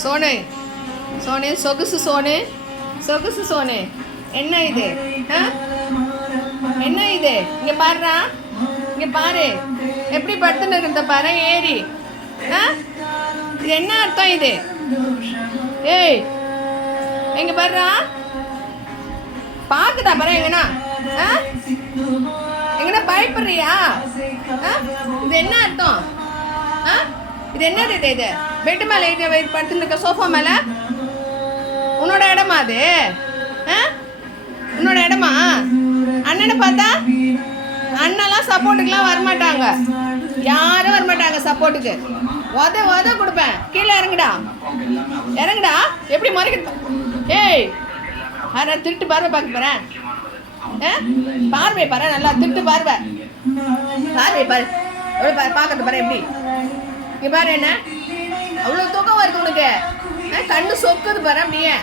சோனு சோனு சொகுசு சோனு சொகுசு சோனு என்ன இது ஆ என்ன இது இங்கே பாருடா இங்கே பாரு எப்படி படுத்துன்னு இருந்த பாரு ஏறி ஆ இது என்ன அர்த்தம் இது ஏய் எங்க பாருடா பார்த்துட்டா பாரு எங்கண்ணா ஆ எங்கண்ணா பயப்படுறியா ஆ இது என்ன அர்த்தம் ஆ இது என்னது இது பெட்டு மேலே படுத்துன்னு இருக்க சோஃபா மேலே உன்னோட இடமா அது ஆ உன்னோட இடமா அண்ணனை பார்த்தா அண்ணெல்லாம் சப்போர்ட்டுக்கெலாம் வரமாட்டாங்க யாரும் வரமாட்டாங்க சப்போர்ட்டுக்கு உத கொடுப்பேன் கீழே இறங்குடா இறங்குடா எப்படி மறைக்க ஏய் நான் திருட்டு பார்வை பார்க்க போகிறேன் பார்வை பாரு நல்லா திருட்டு பார்வை பாரு எவ்வளோ பார்க்கறது பாரு எப்படி இங்கே பாரு என்ன அவ்வளோ தூக்கம் வருது உனக்கு கண்ணு சொக்குது பாரு அப்படியே